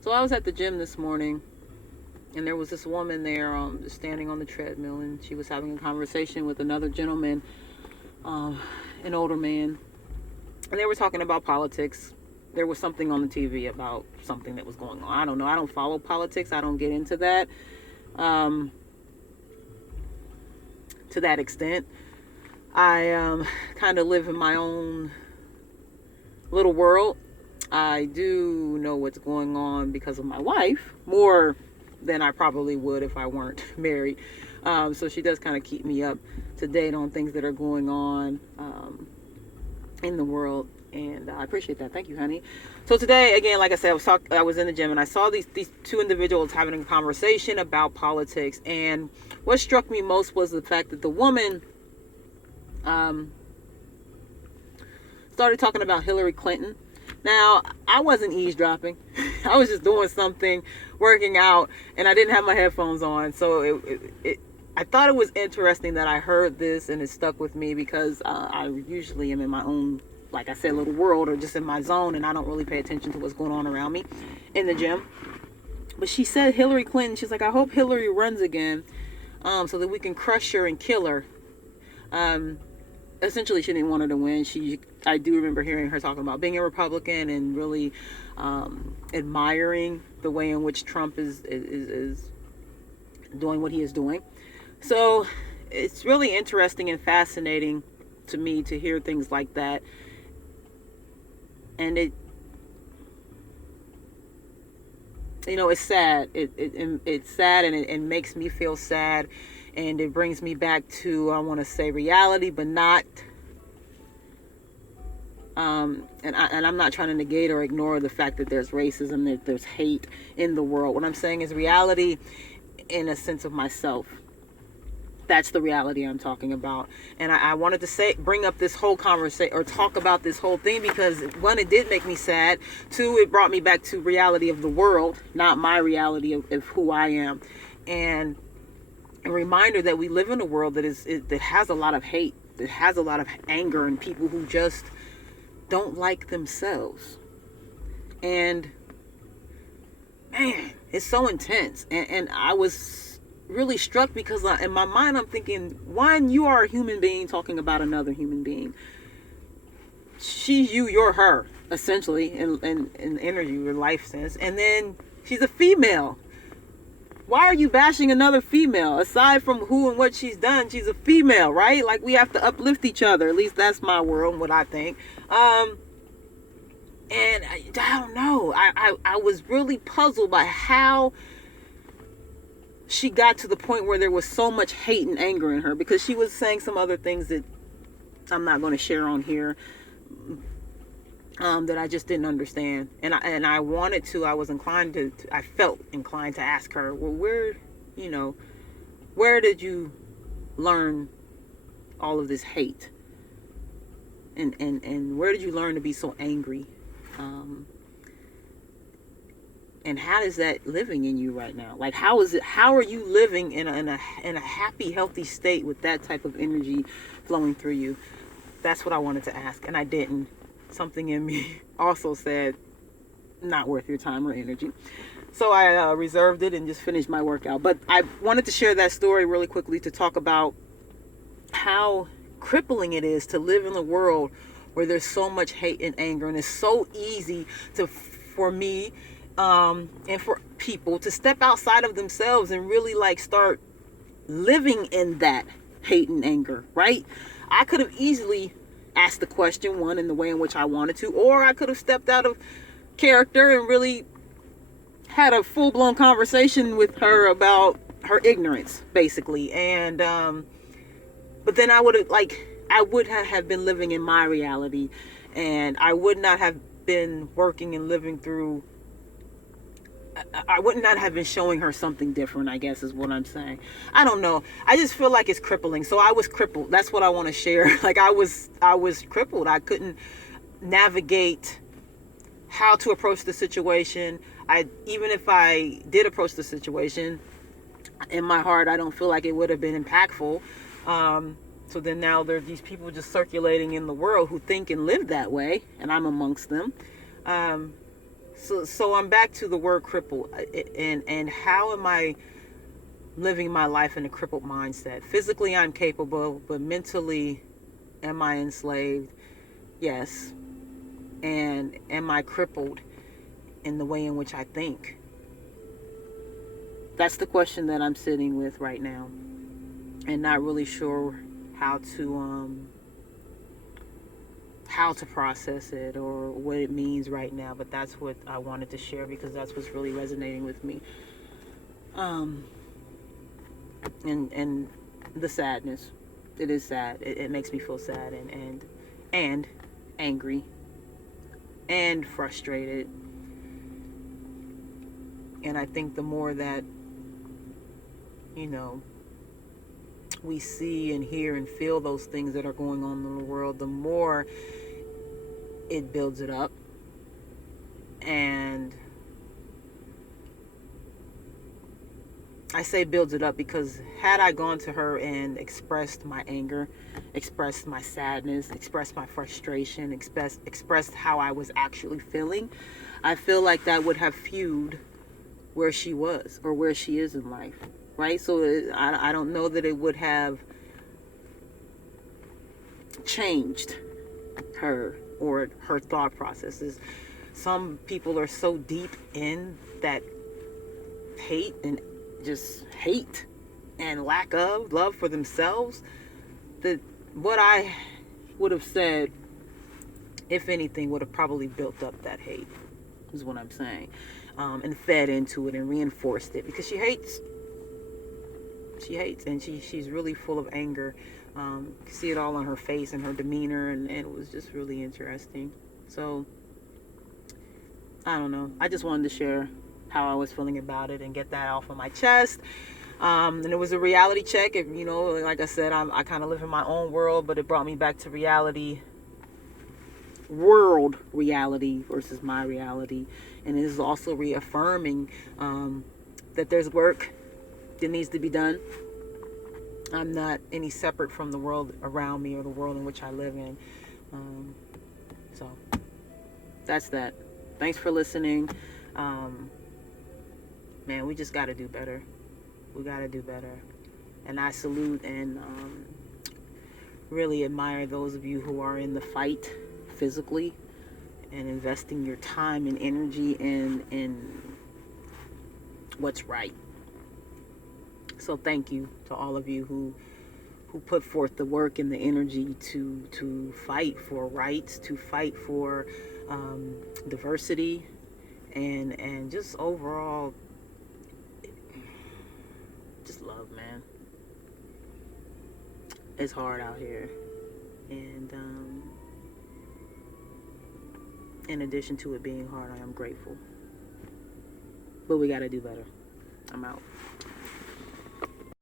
So I was at the gym this morning, and there was this woman there, just standing on the treadmill, and she was having a conversation with another gentleman, um, an older man, and they were talking about politics. There was something on the TV about something that was going on. I don't know. I don't follow politics. I don't get into that um, to that extent. I kind of live in my own little world. I do know what's going on because of my wife, more than I probably would if I weren't married. So she does kind of keep me up to date on things that are going on in the world, and I appreciate that. Thank you, honey. So today, again, like I said, I was in the gym, and I saw these two individuals having a conversation about politics. And what struck me most was the fact that the woman um, started talking about Hillary Clinton. Now, I wasn't eavesdropping. I was just doing something, working out, and I didn't have my headphones on. So I thought it was interesting that I heard this, and it stuck with me because I usually am in my own, like I said, little world, or just in my zone, and I don't really pay attention to what's going on around me in the gym. But she said Hillary Clinton, she's like, I hope Hillary runs again so that we can crush her and kill her. Essentially, she didn't want her to win. I do remember hearing her talking about being a Republican and really admiring the way in which Trump is doing what he is doing. So it's really interesting and fascinating to me to hear things like that. And it's sad. It's sad, and it makes me feel sad, and it brings me back to, I want to say, reality, but not. And I'm not trying to negate or ignore the fact that there's racism, that there's hate in the world. What I'm saying is reality in a sense of myself. That's the reality I'm talking about. And I wanted to bring up this whole conversation, or talk about this whole thing, because one, it did make me sad. Two, it brought me back to reality of the world, not my reality of who I am. And a reminder that we live in a world that has a lot of hate, that has a lot of anger, and people who just don't like themselves. And man, it's so intense. And I was really struck because in my mind I'm thinking, one, you are a human being talking about another human being. She's you, you're her, essentially, in energy or life sense. And then she's a female. Why are you bashing another female? Aside from who and what she's done, she's a female, right? Like, we have to uplift each other. At least that's my world and what I think. And I don't know. I was really puzzled by how she got to the point where there was so much hate and anger in her, because she was saying some other things that I'm not going to share on here, that I just didn't understand. And I wanted to, I felt inclined to ask her, well, where did you learn all of this hate? And where did you learn to be so angry? And how is that living in you right now? Like, how are you living in a happy, healthy state with that type of energy flowing through you? That's what I wanted to ask, and I didn't. Something in me also said, not worth your time or energy. So I reserved it and just finished my workout. But I wanted to share that story really quickly to talk about how crippling it is to live in a world where there's so much hate and anger, and it's so easy for me and for people to step outside of themselves and really start living in that hate and anger, right? I could have easily asked the question, one, in the way in which I wanted to, or I could have stepped out of character and really had a full-blown conversation with her about her ignorance, basically. And but then I would have been living in my reality, and I would not have been working and living through. I would not have been showing her something different, I guess is what I'm saying. I don't know. I just feel like it's crippling. So I was crippled. That's what I want to share. I was crippled. I couldn't navigate how to approach the situation. Even if I did approach the situation, in my heart, I don't feel like it would have been impactful. So then now there are these people just circulating in the world who think and live that way, and I'm amongst them. So I'm back to the word cripple, and how am I living my life in a crippled mindset? Physically, I'm capable, but mentally, am I enslaved? Yes. And am I crippled in the way in which I think? That's the question that I'm sitting with right now, and not really sure how to process it or what it means right now. But that's what I wanted to share, because that's what's really resonating with me. Um, and the sadness. It is sad. It makes me feel sad and angry and frustrated. And I think the more that, you know, we see and hear and feel those things that are going on in the world, the more it builds it up. And I say builds it up because had I gone to her and expressed my anger, expressed my sadness, expressed my frustration, expressed how I was actually feeling, I feel like that would have fueled where she was or where she is in life, right? So I don't know that it would have changed her or her thought processes. Some people are so deep in that hate and just hate and lack of love for themselves that what I would have said, if anything, would have probably built up that hate, is what I'm saying, and fed into it and reinforced it, because she hates, and she's really full of anger. You see it all on her face and her demeanor, and it was just really interesting. So I don't know, I just wanted to share how I was feeling about it and get that off of my chest. And it was a reality check. If you know, like I said, I kind of live in my own world, but it brought me back to world reality versus my reality. And it is also reaffirming that there's work that needs to be done. I'm not any separate from the world around me or the world in which I live in. So that's that. Thanks for listening. Man, we just got to do better. We got to do better. And I salute and really admire those of you who are in the fight physically and investing your time and energy in what's right. So thank you to all of you who put forth the work and the energy to fight for rights, to fight for diversity, and just overall, just love, man. It's hard out here, and in addition to it being hard, I am grateful. But we gotta do better. I'm out.